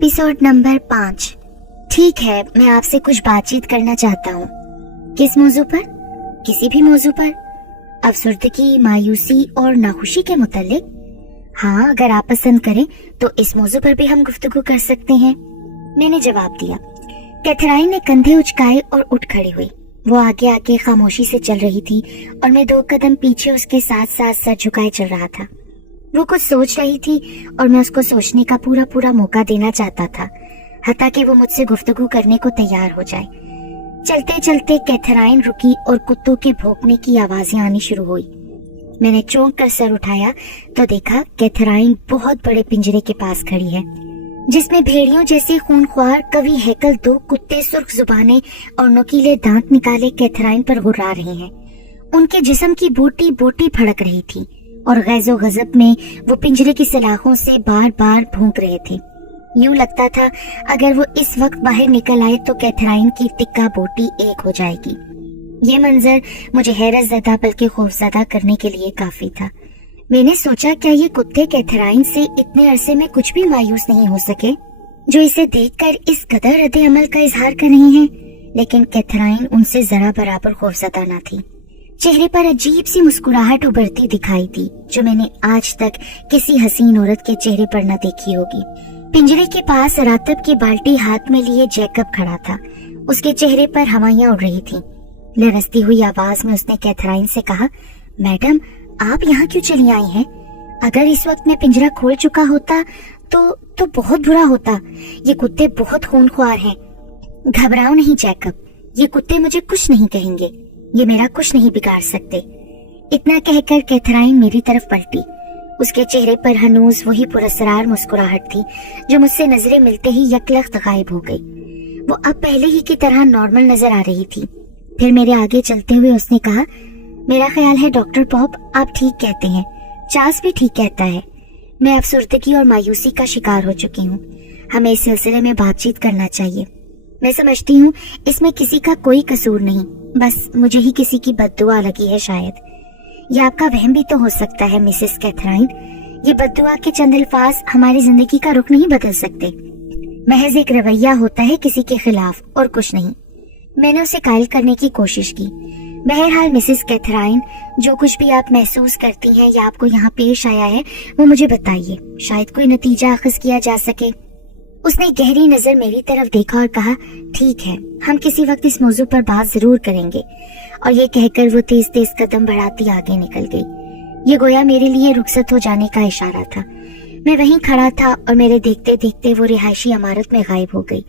Episode number 5। ठीक है, मैं आपसे कुछ बातचीत करना चाहता हूँ। किस मौजू पर? किसी भी मौजू पर। अफसरदगी, मायूसी और नाखुशी के मुतालिक। हाँ, अगर आप पसंद करें तो इस मौजू पर भी हम गुफ्तगू कर सकते हैं। मैंने जवाब दिया। कैथराइन ने कंधे उचकाए और उठ खड़ी हुई। वो आगे आगे खामोशी से चल रही थी और मैं 2 कदम पीछे उसके साथ साथ सर झुकाए चल रहा था। वो कुछ सोच रही थी और मैं उसको सोचने का पूरा मौका देना चाहता था, हत्ता कि वो मुझसे गुफ्तगू करने को तैयार हो जाए। चलते चलते कैथराइन रुकी और कुत्तों के भौंकने की आवाजें आनी शुरू हुई। मैंने चौंक कर सर उठाया तो देखा कैथराइन बहुत बड़े पिंजरे के पास खड़ी है, जिसमें भेड़ियों जैसे खूनख्वार कवि हैकल 2 कुत्ते सुर्ख जुबाने और नुकीले दांत निकाले कैथराइन पर गुर्रा रहे हैं। उनके जिस्म की बोटी बोटी फड़क रही थी और गैज़ो गजब में वो पिंजरे की सलाखों से बार बार भौंक रहे थे। यूं लगता था अगर वो इस वक्त बाहर निकल आए तो कैथराइन की टिक्का बोटी एक हो जाएगी। ये मंजर मुझे हैरत ज़दा बल्कि खौफज़दा करने के लिए काफी था। मैंने सोचा, क्या ये कुत्ते कैथराइन से इतने अरसे में कुछ भी मायूस नहीं हो सके जो इसे देखकर इस कदर रद्द अमल का इजहार कर रही हैं? लेकिन कैथराइन उनसे जरा बराबर खौफज़दा न थी। चेहरे पर अजीब सी मुस्कुराहट उभरती दिखाई दी जो मैंने आज तक किसी हसीन औरत के चेहरे पर न देखी होगी। पिंजरे के पास रातब की बाल्टी हाथ में लिए जैकब खड़ा था। उसके चेहरे पर हवाइयां उड़ रही थीं। लरजती हुई आवाज में उसने कैथराइन से कहा, मैडम, आप यहाँ क्यों चली आई हैं? अगर इस वक्त मैं पिंजरा खोल चुका होता तो बहुत बुरा होता। ये कुत्ते बहुत खूनख्वार हैं। घबराओ नहीं जैकब, ये कुत्ते मुझे कुछ नहीं कहेंगे, ये मेरा कुछ नहीं बिगाड़ सकते। इतना कहकर कैथराइन मेरी तरफ पलटी। उसके चेहरे पर हनूज वही पुरस्कार मुस्कुराहट थी जो मुझसे नजरें मिलते ही यकलख्त गायब हो गई। वो अब पहले ही की तरह नॉर्मल नजर आ रही थी। फिर मेरे आगे चलते हुए उसने कहा, मेरा ख्याल है डॉक्टर पॉप, आप ठीक कहते हैं। चार्ल्स भी ठीक कहता है। मैं अफसरदगी और मायूसी का शिकार हो चुकी हूँ। हमें इस सिलसिले में बातचीत करना चाहिए। मैं समझती हूँ इसमें किसी का कोई कसूर नहीं, बस मुझे ही किसी की बद्दुआ लगी है शायद। ये आपका वहम भी तो हो सकता है मिसेस कैथराइन। ये बद्दुआ के चंद अल्फाज हमारी जिंदगी का रुख नहीं बदल सकते। महज एक रवैया होता है किसी के खिलाफ और कुछ नहीं। मैंने उसे कायल करने की कोशिश की। बहरहाल मिसेस कैथराइन, जो कुछ भी आप महसूस करती हैं या आपको यहाँ पेश आया है वो मुझे बताइए, शायद कोई नतीजा अखज़ किया जा सके। उसने गहरी नजर मेरी तरफ देखा और कहा, ठीक है, हम किसी वक्त इस मौजू पर बात जरूर करेंगे। और ये कहकर वो तेज तेज कदम बढ़ाती आगे निकल गई। ये गोया मेरे लिए रुखसत हो जाने का इशारा था। मैं वहीं खड़ा था और मेरे देखते देखते वो रिहायशी इमारत में गायब हो गई।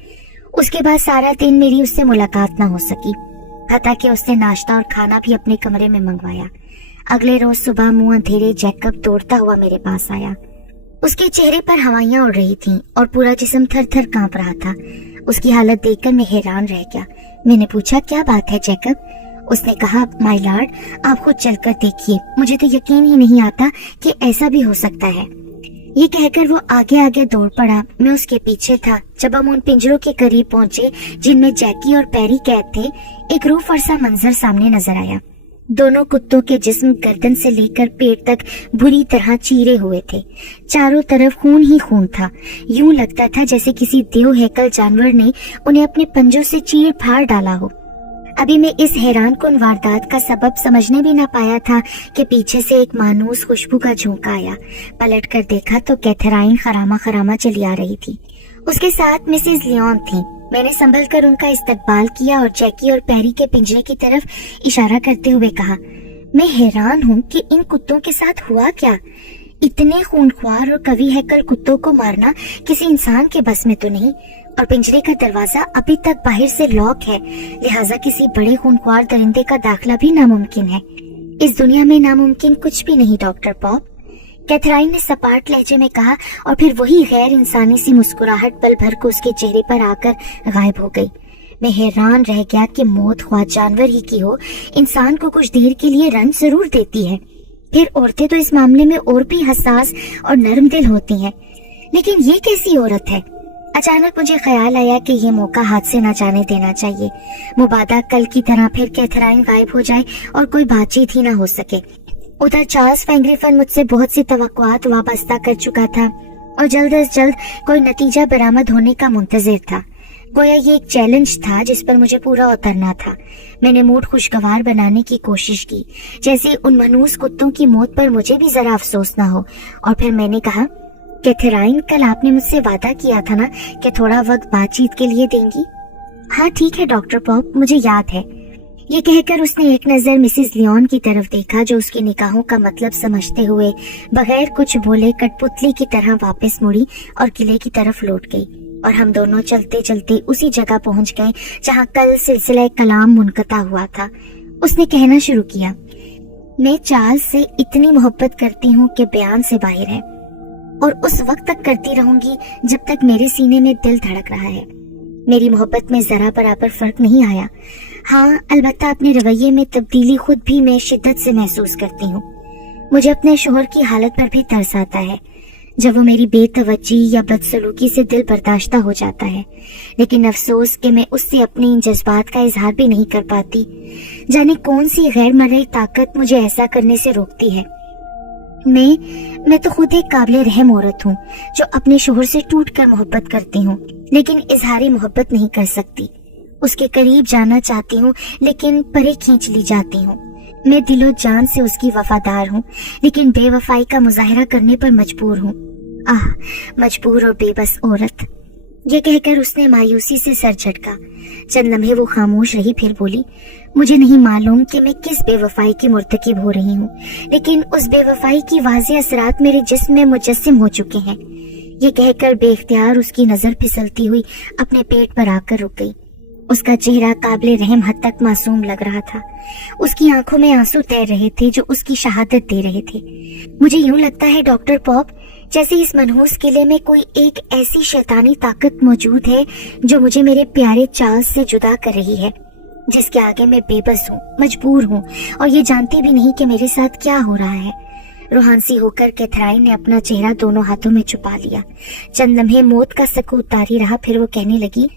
उसके बाद सारा दिन मेरी उससे मुलाकात ना हो सकी, हत्ता कि उसने नाश्ता और खाना भी अपने कमरे में मंगवाया। अगले रोज सुबह मुंह अंधेरे जैकब दौड़ता हुआ मेरे पास आया। उसके चेहरे पर हवाइयां उड़ रही थीं और पूरा जिस्म थर थर कांप रहा था। उसकी हालत देखकर मैं हैरान रह गया। मैंने पूछा, क्या बात है जैकब? उसने कहा, माय लॉर्ड, आप खुद चलकर देखिए, मुझे तो यकीन ही नहीं आता कि ऐसा भी हो सकता है। ये कहकर वो आगे आगे दौड़ पड़ा। मैं उसके पीछे था। जब हम उन पिंजरों के करीब पहुंचे जिनमें जैकी और पैरी कैद थे, एक रूह फरसा मंजर सामने नजर आया। दोनों कुत्तों के जिस्म गर्दन से लेकर पेट तक बुरी तरह चीरे हुए थे। चारों तरफ खून ही खून था। यूं लगता था जैसे किसी देव हैकल जानवर ने उन्हें अपने पंजों से चीर फाड़ डाला हो। अभी मैं इस हैरान कुन वारदात का सबब समझने भी ना पाया था कि पीछे से एक मानूस खुशबू का झोंका आया। पलट कर देखा तो कैथराइन खरामा खरामा चली आ रही थी। उसके साथ मिसेस लियोन थी। मैंने संभल कर उनका इस्तकबाल किया और जैकी और पैरी के पिंजरे की तरफ इशारा करते हुए कहा, मैं हैरान हूँ कि इन कुत्तों के साथ हुआ क्या। इतने खूनख्वार और कवि हैकल कुत्तों को मारना किसी इंसान के बस में तो नहीं, और पिंजरे का दरवाजा अभी तक बाहर से लॉक है, लिहाजा किसी बड़े खूनख्वार दरिंदे का दाखिला भी नामुमकिन है। इस दुनिया में नामुमकिन कुछ भी नहीं डॉक्टर पॉप, कैथराइन ने सपाट लहजे में कहा और फिर वही गैर इंसानी सी मुस्कुराहट पल भर को उसके चेहरे पर आकर गायब हो गई। मैं हैरान रह गया कि मौत ख्वाह जानवर ही की हो, इंसान को कुछ देर के लिए रंज जरूर देती है। फिर औरतें तो इस मामले में और भी हसास और नरम दिल होती हैं, लेकिन ये कैसी औरत है? अचानक मुझे ख्याल आया कि ये मौका हाथ से ना जाने देना चाहिए। मुबादा कल की तरह फिर कैथराइन गायब हो जाए और कोई बातचीत ही ना हो सके। उधर चार्ल्स फैंग्रिफन मुझसे बहुत सी तवक्कुआत वाबस्ता कर चुका था और जल्द अज जल्द कोई नतीजा बरामद होने का मुंतजिर था। गोया ये एक चैलेंज था जिस पर मुझे पूरा उतरना था। मैंने मूड खुशगवार बनाने की कोशिश की, जैसे उन मनहूस कुत्तों की मौत पर मुझे भी जरा अफसोस ना हो। और फिर मैंने कहा, कैथराइन, कल आपने मुझसे वादा किया था ना कि थोड़ा वक्त बातचीत के लिए देंगी। हाँ ठीक है डॉक्टर पॉप, मुझे याद है। ये कहकर उसने एक नजर मिसेस लियोन की तरफ देखा, जो उसकी निगाहों का मतलब समझते हुए बगैर कुछ बोले कठपुतली की तरह वापस मुड़ी और किले की तरफ लौट गई। और हम दोनों चलते चलते उसी जगह पहुंच गए जहां कल सिलसिला कलाम मुनक़ता हुआ था। उसने कहना शुरू किया, मैं चार्ल्स से इतनी मोहब्बत करती हूँ कि बयान से बाहर है, और उस वक्त तक करती रहूंगी जब तक मेरे सीने में दिल धड़क रहा है। मेरी मोहब्बत में जरा बराबर फर्क नहीं आया। हाँ, अलबत्ता अपने रवैये में तब्दीली खुद भी मैं शिद्दत से महसूस करती हूँ। मुझे अपने शोहर की हालत पर भी तरस आता है जब वो मेरी बेतवज्जी या बदसलूकी से दिल बर्दाश्ता हो जाता है, लेकिन अफसोस कि मैं उससे अपनी इन जज्बात का इजहार भी नहीं कर पाती। जाने कौन सी गैर मर्ई ताकत मुझे ऐसा करने से रोकती है। मैं तो खुद एक काबिल रहम औरत हूँ जो अपने शोहर से टूट कर मोहब्बत करती हूँ, लेकिन इजहारी मोहब्बत नहीं कर सकती। उसके करीब जाना चाहती हूँ लेकिन परे खींच ली जाती हूँ। मैं दिलो जान से उसकी वफादार हूँ, लेकिन बेवफाई का मुजाहरा करने पर मजबूर हूँ। आह, मजबूर और बेबस औरत। ये कहकर उसने मायूसी से सर झटका। चंद लम्हे वो खामोश रही, फिर बोली, मुझे नहीं मालूम कि मैं किस बेवफाई की मुर्तकिब हो रही हूँ, लेकिन उस बेवफाई की वाज़ेह असरात मेरे जिस्म में मुजस्सिम हो चुके हैं। ये कहकर बेख्तियार उसकी नजर फिसलती हुई अपने पेट पर आकर रुक गई। उसका चेहरा काबिल रहम हद तक मासूम लग रहा था। उसकी आंखों में आंसू तैर रहे थे जो उसकी शहादत दे रहे थे। मुझे यूं लगता है डॉक्टर पॉप, जैसे इस मनहूस किले में कोई एक ऐसी शैतानी ताकत मौजूद है जो मुझे मेरे प्यारे चार्ल्स से जुदा कर रही है, जिसके आगे मैं बेबस हूँ, मजबूर हूँ, और ये जानती भी नहीं कि मेरे साथ क्या हो रहा है। रूहानसी होकर कैथराइन ने अपना चेहरा दोनों हाथों में छुपा लिया। चंद लम्हे मौत का सकूत तारी रहा, फिर वो कहने लगी,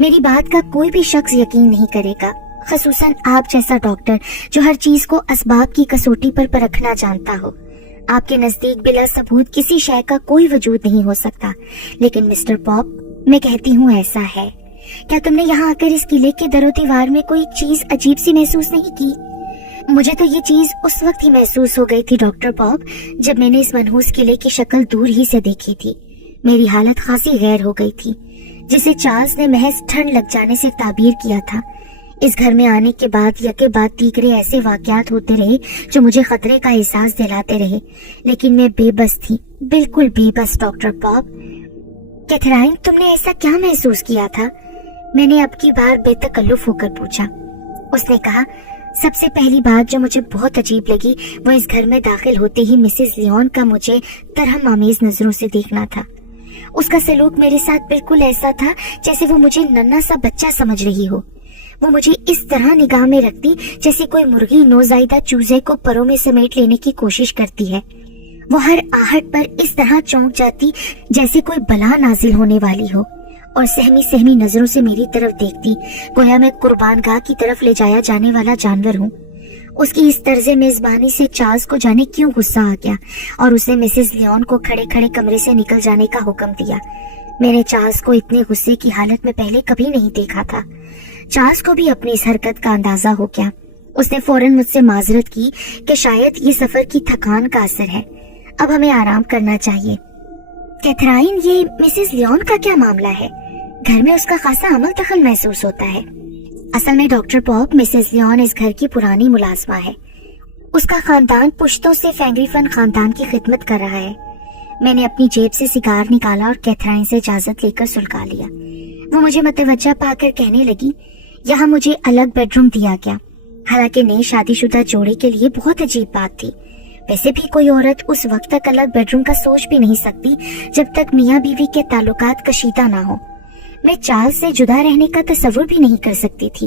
मेरी बात का कोई भी शख्स यकीन नहीं करेगा, खसूसन आप जैसा डॉक्टर जो हर चीज को असबाब की कसौटी पर परखना जानता हो। आपके नजदीक बिला सबूत किसी शय का कोई वजूद नहीं हो सकता, लेकिन मिस्टर पॉप, मैं कहती हूँ ऐसा है। क्या तुमने यहाँ आकर इस किले के दरो दीवार में कोई चीज अजीब सी महसूस नहीं की? मुझे तो ये चीज उस वक्त ही महसूस हो गई थी डॉक्टर पॉप, जब मैंने इस मनहूस किले की शक्ल दूर ही से देखी थी। मेरी हालत खासी गैर हो गई थी, जिसे चार्ल्स ने महज ठंड लग जाने से ताबीर किया था। इस घर में आने के बाद यके बाद तीसरे ऐसे वाकयात होते रहे जो मुझे खतरे का एहसास दिलाते रहे, लेकिन मैं बेबस थी, बिल्कुल बेबस डॉक्टर पॉप। कैथराइन, तुमने ऐसा क्या महसूस किया था? मैंने अब की बार बेतकल्लुफ होकर पूछा। उसने कहा, सबसे पहली बात जो मुझे बहुत अजीब लगी वो इस घर में दाखिल होते ही मिसेस लियोन का मुझे तरहम आमेज नजरों से देखना था। उसका सलूक मेरे साथ बिल्कुल ऐसा था जैसे वो मुझे नन्हा सा बच्चा समझ रही हो। वो मुझे इस तरह निगाह में रखती जैसे कोई मुर्गी नौज़ायदा चूजे को परों में समेट लेने की कोशिश करती है। वो हर आहट पर इस तरह चौंक जाती जैसे कोई बला नाजिल होने वाली हो, और सहमी सहमी नजरों से मेरी तरफ देखती गोया मैं कुर्बानगाह की तरफ ले जाया जाने वाला जानवर हूँ। उसकी इस तर्ज़े मेजबानी से चार्ल्स को जाने क्यों गुस्सा आ गया और उसने मिसेस लियोन को खड़े खड़े कमरे से निकल जाने का हुक्म दिया। मैंने चार्ल्स को इतने गुस्से की हालत में पहले कभी नहीं देखा था। चार्ल्स को भी अपनी इस हरकत का अंदाजा हो गया। उसने फौरन मुझसे माजरत की कि शायद ये सफर की थकान का असर है, अब हमें आराम करना चाहिए। कैथराइन, ये मिसेस लियोन का क्या मामला है? घर में उसका खासा अमल दखल महसूस होता है। असल में डॉक्टर पॉप, मिसेस लियोन इस घर की पुरानी मुलाजमा है। उसका खानदान पुश्तों से फैंग्रीफन खानदान की खिदमत कर रहा है। मैंने अपनी जेब से सिगार निकाला और कैथराइन से इजाजत लेकर सुलगा लिया। वो मुझे मतवज्जा पाकर कहने लगी, यहाँ मुझे अलग बेडरूम दिया गया, हालांकि नई शादीशुदा जोड़े के लिए बहुत अजीब बात थी। वैसे भी कोई औरत उस वक्त तक अलग बेडरूम का सोच भी नहीं सकती जब तक मियाँ बीवी के ताल्लुकात कशीदा ना हो। मैं चार्ल्स से जुदा रहने का तसव्वुर भी नहीं कर सकती थी।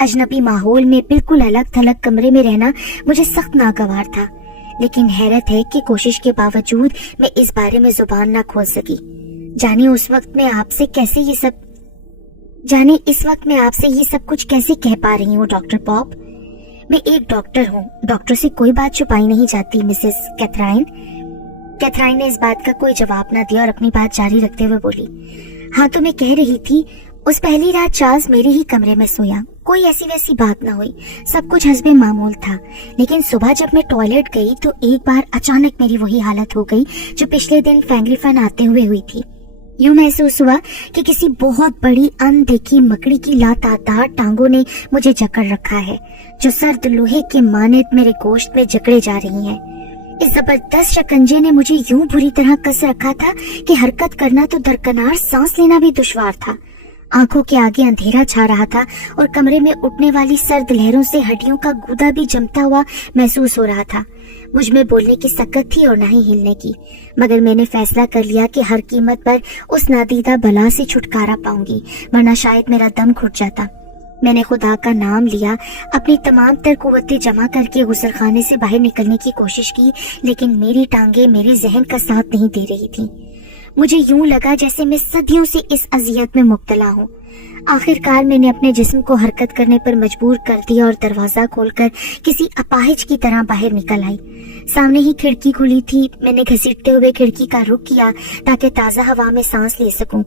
अजनबी माहौल में बिल्कुल अलग थलग कमरे में रहना मुझे सख्त नागवार था, लेकिन हैरत है कि कोशिश के बावजूद मैं इस बारे में जुबान ना खोल सकी। जाने इस वक्त मैं आपसे ये सब कुछ कैसे कह पा रही हूँ डॉक्टर पॉप। मैं एक डॉक्टर हूँ, डॉक्टर से कोई बात छुपाई नहीं जाती मिसेस कैथराइन। कैथराइन ने इस बात का कोई जवाब न दिया और अपनी बात जारी रखते हुए बोली, हाँ तो मैं कह रही थी, उस पहली रात चार्ल्स मेरे ही कमरे में सोया, कोई ऐसी वैसी बात न हुई, सब कुछ हस्बे मामूल था। लेकिन सुबह जब मैं टॉयलेट गई तो एक बार अचानक मेरी वही हालत हो गई जो पिछले दिन फैंगलीफन आते हुए हुई थी। यूं महसूस हुआ कि किसी बहुत बड़ी अनदेखी मकड़ी की लातादार टांगों ने मुझे जकड़ रखा है, जो सर्द लोहे के मानद मेरे गोश्त में जकड़े जा रही हैं। इस जबरदस्त शिकंजे ने मुझे यूं बुरी तरह कस रखा था कि हरकत करना तो दरकनार, सांस लेना भी दुश्वार था। आंखों के आगे अंधेरा छा रहा था और कमरे में उठने वाली सर्द लहरों से हड्डियों का गूदा भी जमता हुआ महसूस हो रहा था। मुझ में बोलने की सकत थी और न ही हिलने की, मगर मैंने फैसला कर लिया कि हर कीमत पर उस नादीदा बला से छुटकारा पाऊंगी, वरना शायद मेरा दम घुट जाता। मैंने खुदा का नाम लिया, अपनी तमाम तर कुव्वतें जमा करके गुसलखाने से बाहर निकलने की कोशिश की, लेकिन मेरी टांगे मेरे जहन का साथ नहीं दे रही थी। मुझे यूं लगा जैसे मैं सदियों से इस अजियत में मुब्तला हूँ। आखिरकार मैंने अपने जिस्म को हरकत करने पर मजबूर कर दिया और दरवाजा खोलकर किसी अपाहिज की तरह बाहर निकल आई। सामने ही खिड़की खुली थी। मैंने घसीटते हुए खिड़की का रुख किया ताकि ताज़ा हवा में सांस ले सकूं।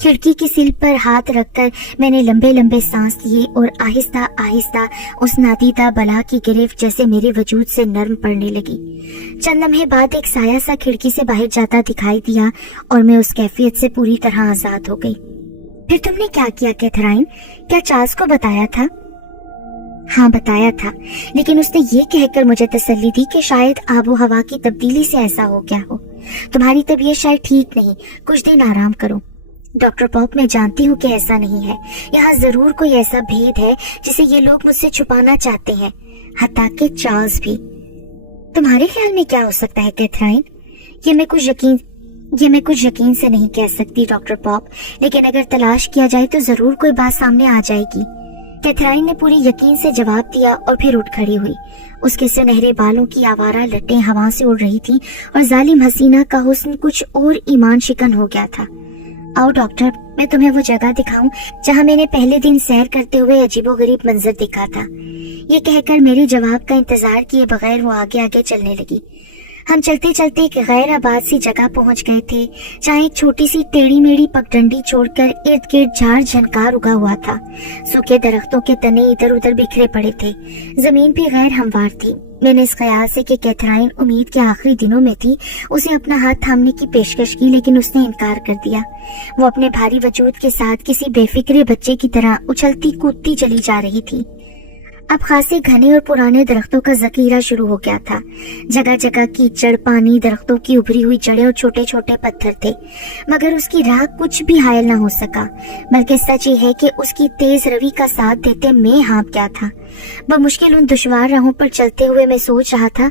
खिड़की की सिल पर हाथ रखकर मैंने लंबे लंबे सांस लिए और आहिस्ता आहिस्ता उस नादीदा बला की गिरफ्त जैसे मेरे वजूद से नर्म पड़ने लगी। चंद लम्हे बाद एक साया सा खिड़की से बाहर जाता दिखाई दिया और मैं उस कैफियत से पूरी तरह आजाद हो गई। फिर तुमने क्या किया कैथराइन? क्या चार्ल्स को बताया था? हाँ बताया था, लेकिन उसने ये कहकर मुझे तसल्ली दी कि शायद आबो हवा की तब्दीली से ऐसा हो गया हो। तुम्हारी तबीयत शायद ठीक नहीं, कुछ दिन आराम करो। डॉक्टर पॉप, मैं जानती हूँ कि ऐसा नहीं है। यहाँ जरूर कोई ऐसा भेद है जिसे ये लोग मुझसे छुपाना चाहते हैं, हत्ता कि चार्ल्स भी। तुम्हारे ख्याल में क्या हो सकता है कैथराइन? ये मैं कुछ यकीन से नहीं कह सकती डॉक्टर पॉप, लेकिन अगर तलाश किया जाए तो जरूर कोई बात सामने आ जाएगी। कैथराइन ने पूरी यकीन से जवाब दिया और फिर उठ खड़ी हुई। उसके सुनहरे बालों की आवारा लटें हवा से उड़ रही थी और जालिम हसीना का हुस्न कुछ और ईमान शिकन हो गया था। आओ डॉक्टर, मैं तुम्हें वो जगह दिखाऊं जहां मैंने पहले दिन सैर करते हुए अजीबोगरीब मंजर देखा था। ये कहकर मेरे जवाब का इंतजार किए बगैर वो आगे आगे चलने लगी। हम चलते चलते एक गैर आबाद सी जगह पहुंच गए थे, जहाँ एक छोटी सी टेढ़ी मेढ़ी पगडंडी छोड़कर इर्द गिर्द झाड़ झनकार उगा हुआ था। सूखे दरख्तों के तने इधर उधर बिखरे पड़े थे। जमीन भी गैर हमवार थी। मैंने इस ख्याल से कि कैथराइन उम्मीद के आखिरी दिनों में थी, उसे अपना हाथ थामने की पेशकश की, लेकिन उसने इनकार कर दिया। वो अपने भारी वजूद के साथ किसी बेफिक्रे बच्चे की तरह उछलती कूदती चली जा रही थी। अब खासे घने और पुराने दरख्तों का जखीरा शुरू हो गया था। जगह जगह कीचड़, पानी, दरख्तों की उभरी हुई जड़ें और छोटे छोटे पत्थर थे, मगर उसकी राह कुछ भी हायल न हो सका। बल्कि सच ये है कि उसकी तेज रवि का साथ देते मैं हाँप गया था। बमुश्किल उन दुश्वार राहों पर चलते हुए मैं सोच रहा था,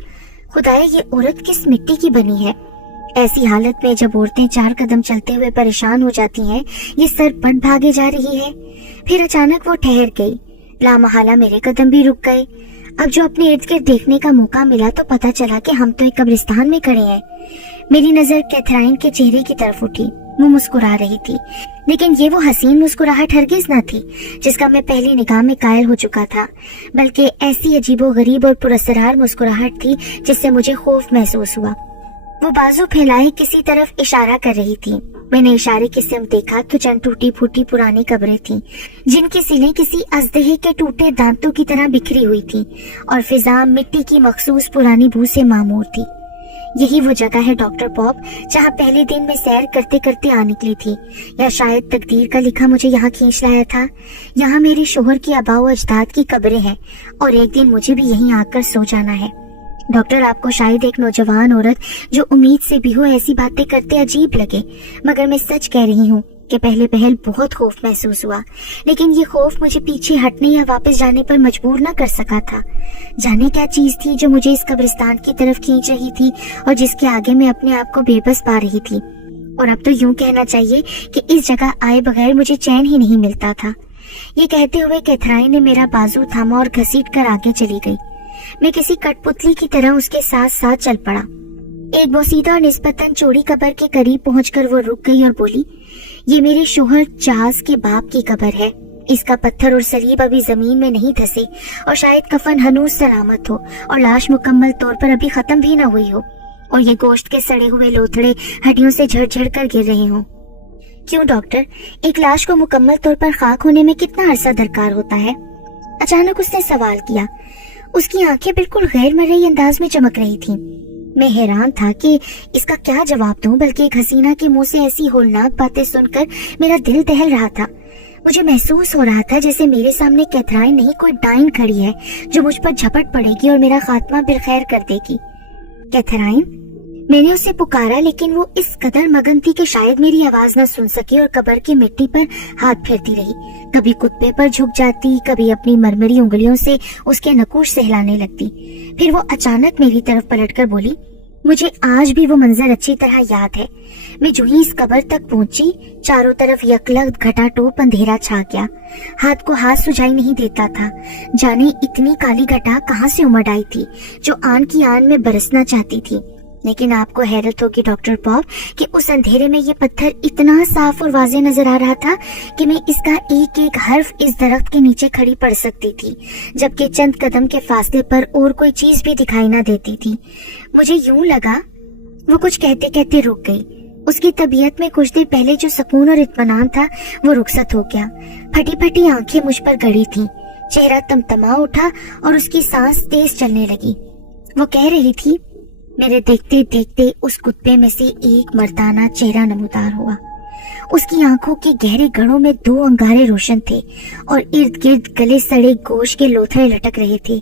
खुदाया ये औरत किस मिट्टी की बनी है। ऐसी हालत में जब औरतें 4 कदम चलते हुए परेशान हो जाती हैं, ये सरपट भागे जा रही है। फिर अचानक वो ठहर गई। लामहला मेरे कदम भी रुक गए। अब जो अपने इर्द गिर्द देखने का मौका मिला तो पता चला कि हम तो एक कब्रिस्तान में खड़े हैं। मेरी नजर कैथराइन के चेहरे की तरफ उठी। वो मुस्कुरा रही थी, लेकिन ये वो हसीन मुस्कुराहट हरगिज न थी जिसका मैं पहली निगाह में कायल हो चुका था, बल्कि ऐसी अजीबोगरीब और पुरअसरार मुस्कुराहट थी जिससे मुझे खौफ महसूस हुआ। वो बाजू फैलाए किसी तरफ इशारा कर रही थी। मैंने इशारे की सिमत देखा तो चंद टूटी फूटी पुरानी कब्रें थीं, जिनकी सिलें किसी अजदहे के टूटे दांतों की तरह बिखरी हुई थीं और फिजा मिट्टी की मखसूस पुरानी बू से मामूर थी। यही वो जगह है डॉक्टर पॉप जहाँ पहले दिन मैं सैर करते करते आ निकली थी, या शायद तकदीर का लिखा मुझे यहाँ खींच लाया था। यहाँ मेरे शोहर की आबाओ अजदाद की कब्रें हैं और एक दिन मुझे भी यहीं आकर सो जाना है। डॉक्टर, आपको शायद एक नौजवान औरत जो उम्मीद से भी हो ऐसी बातें करते अजीब लगे, मगर मैं सच कह रही हूँ कि पहले पहल बहुत खौफ महसूस हुआ, लेकिन ये खौफ मुझे पीछे हटने या वापस जाने पर मजबूर न कर सका था। जाने क्या चीज थी जो मुझे इस कब्रिस्तान की तरफ खींच रही थी और जिसके आगे मैं अपने आप को बेबस पा रही थी। और अब तो यूं कहना चाहिए कि इस जगह आए बगैर मुझे चैन ही नहीं मिलता था। ये कहते हुए कैथराइन ने मेरा बाजू थामा और घसीट कर आगे चली गई। मैं किसी कठपुतली की तरह उसके साथ साथ चल पड़ा। एक बोसीदा और निस्बतन चौड़ी कब्र के करीब पहुंचकर वो रुक गई और बोली, ये मेरे शोहर चार्ल्स के बाप की कब्र है। इसका पत्थर और सलीब अभी जमीन में नहीं धसे और शायद कफन हनूज सलामत हो और लाश मुकम्मल तौर पर अभी खत्म भी न हुई हो। और ये गोश्त के सड़े हुए लोथड़े हड्डियों से झड़-झड़ कर गिर रहे हों। क्यों डॉक्टर, एक लाश को मुकम्मल तौर पर खाक होने में कितना अरसा दरकार होता है? अचानक उसने सवाल किया। उसकी आंखें बिल्कुल गैर मर्ई अंदाज में चमक रही थीं। मैं हैरान था कि इसका क्या जवाब दूं, बल्कि एक हसीना के मुंह से ऐसी होलनाक बातें सुनकर मेरा दिल दहल रहा था। मुझे महसूस हो रहा था जैसे मेरे सामने कैथराइन नहीं, कोई डाइन खड़ी है जो मुझ पर झपट पड़ेगी और मेरा खात्मा बिलखैर कर देगी। कैथराइन, मैंने उसे पुकारा, लेकिन वो इस कदर मगन थी कि शायद मेरी आवाज न सुन सकी और कब्र की मिट्टी पर हाथ फेरती रही। कभी कुत्ते पर झुक जाती, कभी अपनी मरमरी उंगलियों से उसके नकुश सहलाने लगती। फिर वो अचानक मेरी तरफ पलटकर बोली, मुझे आज भी वो मंजर अच्छी तरह याद है। मैं जो ही इस कब्र तक पहुंची, चारों तरफ यकलख्त घटाटोप अंधेरा छा गया। हाथ को हाथ सुझाई नहीं देता था। जाने इतनी काली घटा कहाँ से उमड़ आई थी जो आन की आन में बरसना चाहती थी। लेकिन आपको हैरत होगी डॉक्टर पॉप कि उस अंधेरे में ये पत्थर इतना साफ और वाज़ेह नजर आ रहा था कि मैं इसका एक एक हर्फ इस दरख्त के नीचे खड़ी पड़ सकती थी, जबकि चंद कदम के फासले पर और कोई चीज भी दिखाई ना देती थी। मुझे यूं लगा वो कुछ कहते कहते रुक गई। उसकी तबीयत में कुछ देर पहले जो सुकून और इत्मीनान था वो रुखसत हो गया। फटी फटी आंखें मुझ पर गड़ी थी, चेहरा तमतमा उठा और उसकी सांस तेज चलने लगी। वो कह रही थी, मेरे देखते देखते उस कुत्ते में से एक मर्दाना चेहरा नमूदार हुआ। उसकी आंखों के गहरे गड़ों में 2 अंगारे रोशन थे और इर्द गिर्द गले सड़े गोश्त के लोथड़े लटक रहे थे।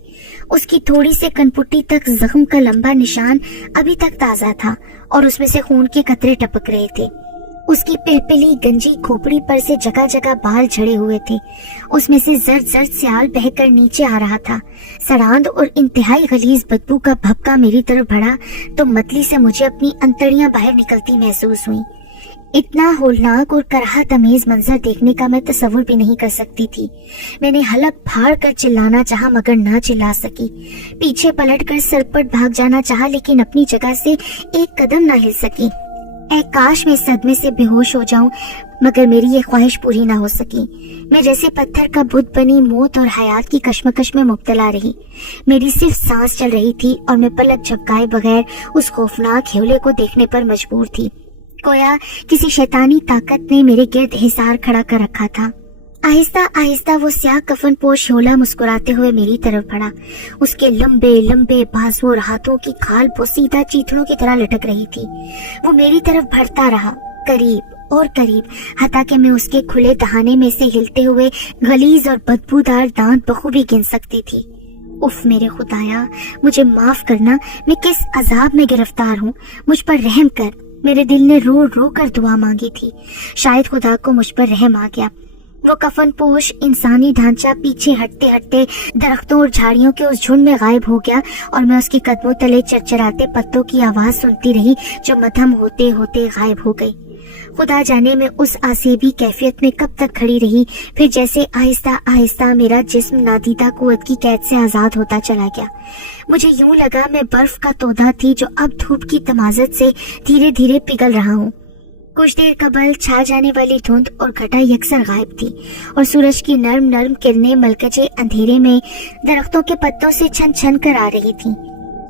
उसकी थोड़ी से कनपुट्टी तक जख्म का लंबा निशान अभी तक ताजा था और उसमें से खून के कतरे टपक रहे थे। उसकी पिलपिली गंजी खोपड़ी पर से जगह जगह बाल झड़े हुए थे। उसमें से जर्द जर्द स्याल बहकर नीचे आ रहा था। सड़ांध और इंतहाई गलीज बदबू का भपका मेरी तरफ बढ़ा तो मतली से मुझे अपनी अंतड़ियां बाहर निकलती महसूस हुई। इतना होलनाक और कराहत अमेज मंजर देखने का मैं तसव्वुर भी नहीं कर सकती थी। मैंने हलक फाड़ कर चिल्लाना चाहा मगर ना चिल्ला सकी। पीछे पलटकर सरपट भाग जाना चाहा लेकिन अपनी जगह से एक कदम ना हिल सकी। काश मैं सदमे से बेहोश हो जाऊं, मगर मेरी ये ख्वाहिश पूरी ना हो सकी। मैं जैसे पत्थर का बुत बनी मौत और हयात की कश्मकश में मुब्तला रही। मेरी सिर्फ सांस चल रही थी और मैं पलक झपकाए बगैर उस खौफनाक ह्योले को देखने पर मजबूर थी। गोया किसी शैतानी ताकत ने मेरे गिर्द हिसार खड़ा कर रखा था। आहिस्ता आहिस्ता वो स्याह कफन पोश शोला मुस्कुराते हुए मेरी तरफ बढ़ा। उसके लंबे लंबे बाजू और हाथों की खाल बोसीदा चीथड़ों की तरह लटक रही थी। वो मेरी तरफ बढ़ता रहा, करीब और करीब, हता कि मैं उसके खुले दहाने में से हिलते हुए गलीज और बदबूदार दांत बखूबी गिन सकती थी। उफ मेरे खुदाया, मुझे माफ करना, मैं किस अजाब में गिरफ्तार हूँ। मुझ पर रहम कर। मेरे दिल ने रो रो कर दुआ मांगी थी। शायद खुदा को मुझ पर रहम आ गया। वो कफन पोश इंसानी ढांचा पीछे हटते हटते दरख्तों और झाड़ियों के उस झुंड में गायब हो गया और मैं उसके कदमों तले चरचराते पत्तों की आवाज सुनती रही जो मध्यम होते होते गायब हो गई। खुदा जाने मैं उस आसेबी कैफियत में कब तक खड़ी रही। फिर जैसे आहिस्ता आहिस्ता मेरा जिस्म नादीदा कुव्वत की कैद से आजाद होता चला गया। मुझे यूं लगा मैं बर्फ का तोदा थी जो अब धूप की तमाजत से धीरे धीरे पिघल रहा हूँ। कुछ देर कबल छा जाने वाली धुंध और घटा यकसर गायब थी और सूरज की नर्म नर्म किरणें मलकचे अंधेरे में दरख्तों के पत्तों से छन छन कर आ रही थी।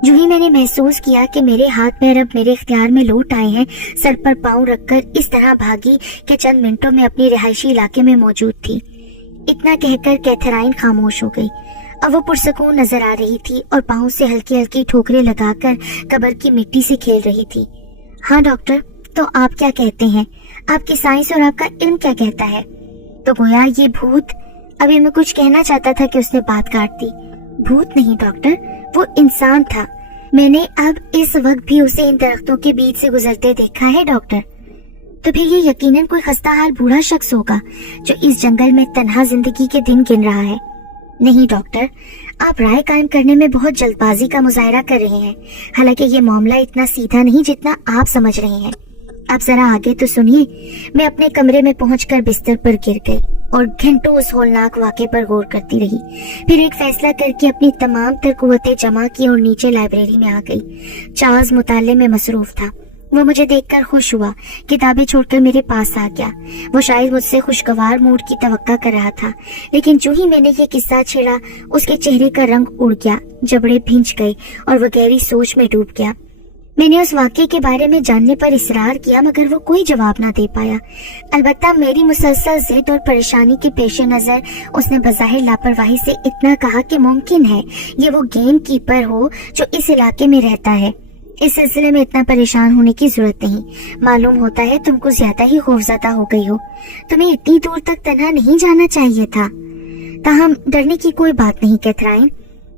जो ही मैंने महसूस किया कि मेरे हाथ पैर अब मेरे इख्तियार में लौट आए हैं, सर पर पांव रखकर इस तरह भागी कि चंद मिनटों में अपनी रिहायशी इलाके में मौजूद थी। इतना कहकर कैथराइन खामोश हो गई। अब वो पुरसकून नजर आ रही थी और पांव से हल्की हल्की ठोकरें लगाकर कब्र की मिट्टी से खेल रही थी। हाँ डॉक्टर, तो आप क्या कहते हैं? आपकी साइंस और आपका इल्म क्या कहता है? तो गोया ये भूत। अभी मैं कुछ कहना चाहता था कि उसने बात काट दी। भूत नहीं डॉक्टर, वो इंसान था। मैंने अब इस वक्त भी उसे इन दरख्तों के बीच से गुजरते देखा है डॉक्टर। तो फिर ये यकीनन कोई खस्ता हाल बूढ़ा शख्स होगा जो इस जंगल में तन्हा जिंदगी के दिन गिन रहा है। नहीं डॉक्टर, आप राय कायम करने में बहुत जल्दबाजी का मुजाहरा कर रहे हैं। हालांकि ये मामला इतना सीधा नहीं जितना आप समझ रहे हैं। आप जरा आगे तो सुनिए। मैं अपने कमरे में पहुंचकर बिस्तर पर गिर गई और घंटों उस होलनाक वाक़े पर गौर करती रही। फिर एक फैसला करके अपनी तमाम तर कुव्वतें जमा की और नीचे लाइब्रेरी में आ गई। चार्ल्स मुताले में मसरूफ था। वो मुझे देखकर खुश हुआ, किताबें छोड़कर मेरे पास आ गया। वो शायद मुझसे खुशगवार मूड की तवक्का कर रहा था, लेकिन जो ही मैंने ये किस्सा छेड़ा उसके चेहरे का रंग उड़ गया, जबड़े भिंच गए और वो गहरी सोच में डूब गया। मैंने उस वाक़ये के बारे में जानने पर इसरार किया, मगर वो कोई जवाब ना दे पाया। अलबत्ता मेरी मुसलसल जिद और परेशानी के पेश नज़र उसने बज़ाहिर लापरवाही से इतना कहा कि मुमकिन है ये वो गेम कीपर हो जो इस इलाके में रहता है। इस सिलसिले में इतना परेशान होने की जरूरत नहीं। मालूम होता है तुम कुछ ज्यादा ही खौफजदा हो गई हो। तुम्हें इतनी दूर तक तन्हा नहीं जाना चाहिए था। ताहम डरने की कोई बात नहीं कैथराइन।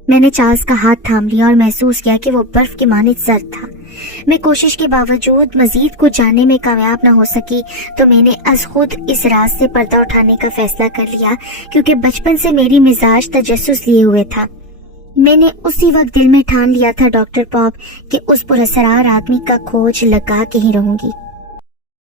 मैंने चार्ल्स का हाथ थाम लिया और महसूस किया कि वो बर्फ के मानित सर्द था। मैं कोशिश के बावजूद मजीद कुछ जानने में कामयाब न हो सकी, तो मैंने अज खुद इस राज से पर्दा उठाने का फैसला कर लिया, क्योंकि बचपन से मेरी मिजाज तजस्सुस लिए हुए था। मैंने उसी वक्त दिल में ठान लिया था डॉक्टर पॉप कि उस पुरअसरार आदमी का खोज लगा के ही रहूंगी।